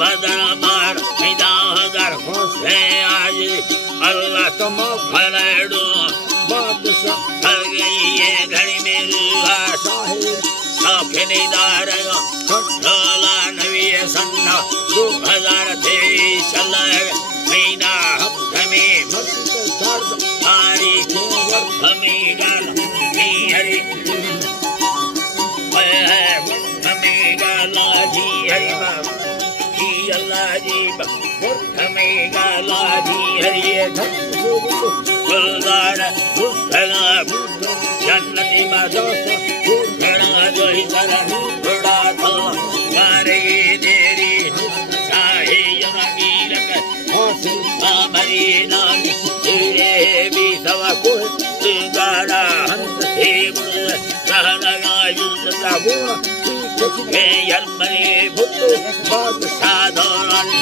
बदरबार हजार है आज अल्लाह तुम फलड़ो बादशाह कर गई है घड़ी में साफेदार खटला नवी सन्ना 2023 महीना हफ्ते में तारीख हमें गाल हरी हमें गाला जी हरी बाबा अल्लाह जी हमें गाला जी हरी गुलदार जन्नती माधव जो ही थोड़ा था मारे तेरी शाही रंगील हमारी नाम तेरे भी सवा को गारा हंस थे कहना युद्ध का गुण यर्मने भुत बादशाह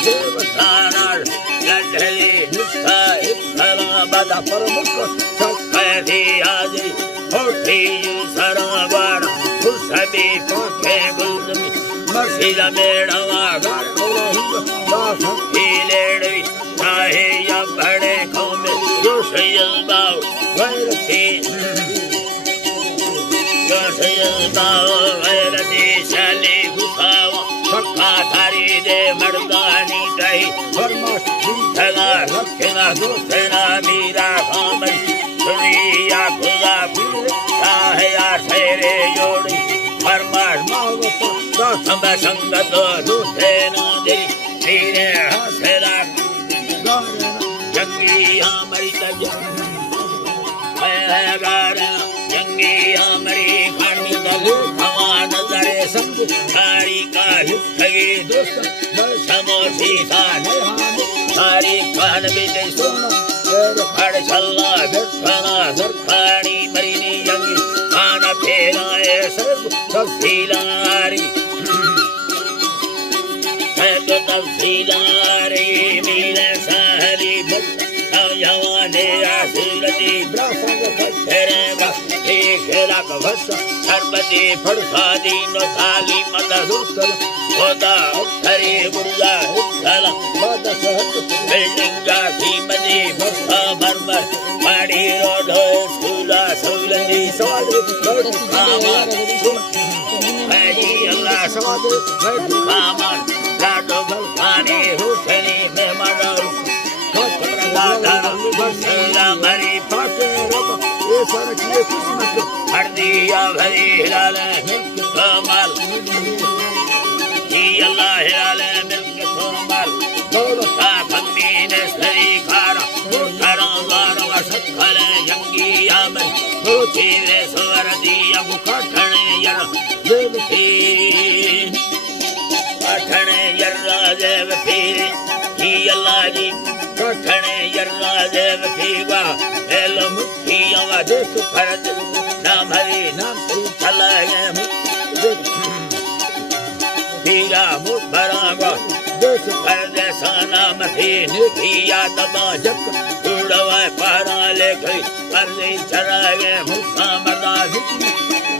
सेवतार लड़े निष्ठा इतना बड़ा प्रमुख सकते आज होते सरवार खुशबी पोखे गुलमी मसीला मेड़वा घर ही लेड़ी चाहे या बड़े कौमे जो सैल बाव वैरती जो सैल बाव वैरती शाले गुफावा पक्का थारी दे मर्दानी दही फरमाश थला रखना दोस्तना मीरा खामई दुनिया खुदा चाहे या ठहरे जोड़ी फरमाश मावत दसम संगत दोस्तना दे तेरे हसरा जंगी हमारी तजा है गारा जंगी हमारी खानी दलो हवा नजरे संग सारी का हिस्से दोस्त समोसी था सारी कान भी दे सोना फड़ छल्ला दरखाना दरखानी मरीनी जंगी खाना फेराए सब तफसीलारी है तो तफसीलारी मेरे सहरी भक्त जवाने आसूरती ब्राफंग खतरेगा एक लाख भस सरबती फड़सादी नो थाली मदरुसल होता हरे गुरुजा सला बदसहत बिल्डिंग जाती मजी भसा भरभर पाड़ी रोड स्कूला सौलंदी सवाद मामा अल्लाह सवाद मामा लाडो भलखाने हुसैनी में मदर हमारी हरदिया भरी हिलाल कमाल अल्लाह हिलाल मिल्क कोमल दौलता खमीन सरी खारा खराबार वसखल जंगी आमन चीरे सवर दिया मुखठने यर देवती पठने यर्रा देवती अल्लाह जी ठणे यर्रा देव थीवा एलो मुक्ति आवा देश फरद नाम हरि नाम चलाए धीरा मुबरागा देश फरद साना मथी निकिया दबा जक उड़वा पारा ले गई परदे चराए मुक्का मदा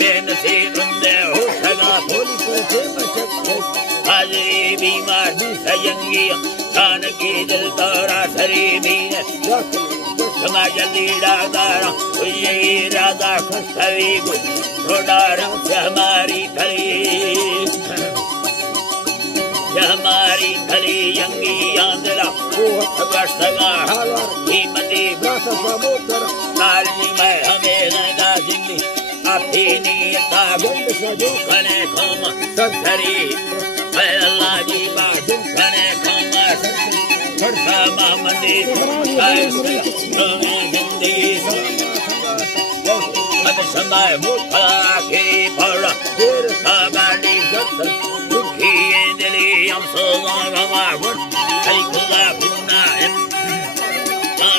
बेन से रुंदे हो सगा थोड़ी से मचक हाजरी बीमार भी सयंगिया कान की दिल तोरा सरी बीन समाज लीड़ा दारा ये राधा खस्तवी को थोड़ा रंग हमारी थली हमारी थली यंगी आंदला वर्षगा कीमती ब्रस समुद्र काली में हमें नदा जिंदगी अपनी नीता गुंड सजो कने खोमा सत्थरी अल्लाह जी बाजू कने खोमा फड़का मामदी आयसे रोने जिंदी अब समय मुठा के पड़ा फिर साबानी गत दुखी दिली हम सोगा गवा गुट कई खुदा खुना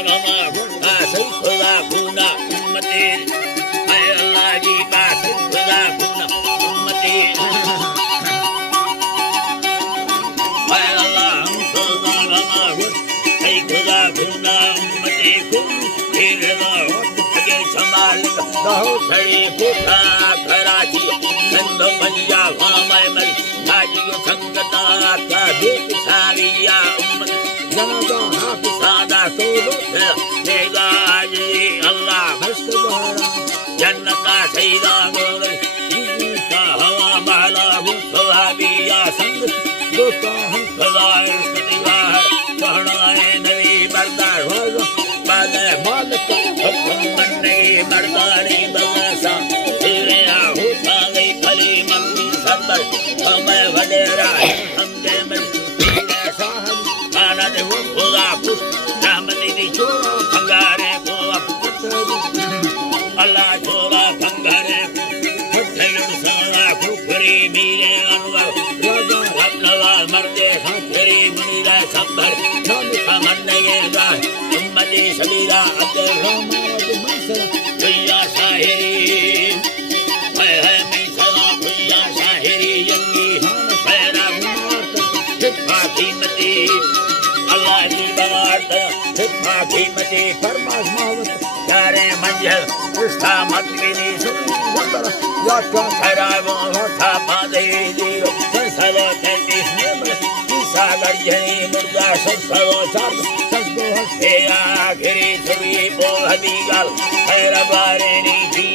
गवा गुट कई खुदा खुना उम्मती अल्लाह जी बात खुदा खुना उम्मती सड़ी फूटा कराची संग बलिया वाम मरी संगता का खुदाए सतीवार सोहनाए नवी बरदार बादे मालिक हुक्म बनने मर्दारी बलसा तेरा होता गई फली मंदी सरबर हमें वडेरा हमदे में तेरे साहब खाना दे वो खुदा पुष्ट रहमती दी छोरा भंगारे को अल्लाह छोरा भंगारे को हथेड़ सारा खुखरी मीरे अनवर राजा अपनवा मर्दे हथेरी मुनीरा सब्बर सामने ये राह उम्मती सबीरा अब्दुल रहमान मसला भैया शाहिरी है मिसला भैया शाहिरी यंगी मेरा फातिमती अल्लाह की बात फातिमती फरमास मोहब्बत करे मंजर उस्ता मत बिनी सुंदर या का खराबो था बादे दियो ससलो तेतीस नेमल सागर जनी मुर्गा ससलो चार ससगो हसे आखिरी सभी बो हदीगल खैर बारे नी जी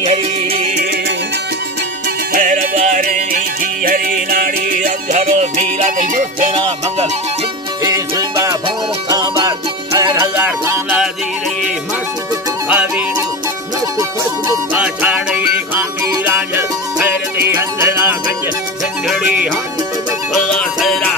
हरी नाड़ी अधरो मीरा के दोस्तना मंगल इस बाफर काबार खैर हजार खाना दी रही मासूक खाबीर नष्ट फसद पाछाड़े खामी राज खैर दे अंधरा गंज संगड़ी हाथ खुदा सरा